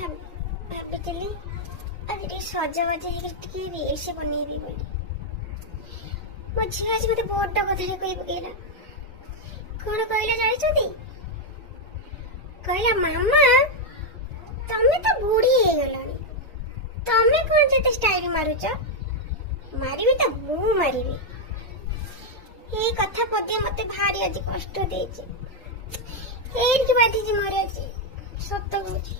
ଭାବିଥିଲି ଆଜି ଟିକେ ସଜବାଜ ହେଇକି ଟିକେ ରିଲ୍ସ ବନେଇବି ବୋଲି। ମୋ ଝିଅ ଆଜି ମତେ ବଡ କଥାରେ କହି ପକେଇଲା। କଣ କହିଲା ଜାଣିଛନ୍ତି? କହିଲା ମାମା ତମେ ତ ବୁଢୀ ହେଇଗଲାଣି, ତମେ କଣ ଯେତେ ଷ୍ଟାଇଲ ମାରୁଛ? ମାରିବି ତ ମୁଁ ମାରିବି। ଏଇ କଥା ପଦିଆ ମତେ ଭାରି ଆଜି କଷ୍ଟ ଦେଇଛି। ଏଇଠି ବାଧିଛି ମୋର ଆଜି, ସତ କହୁଛି।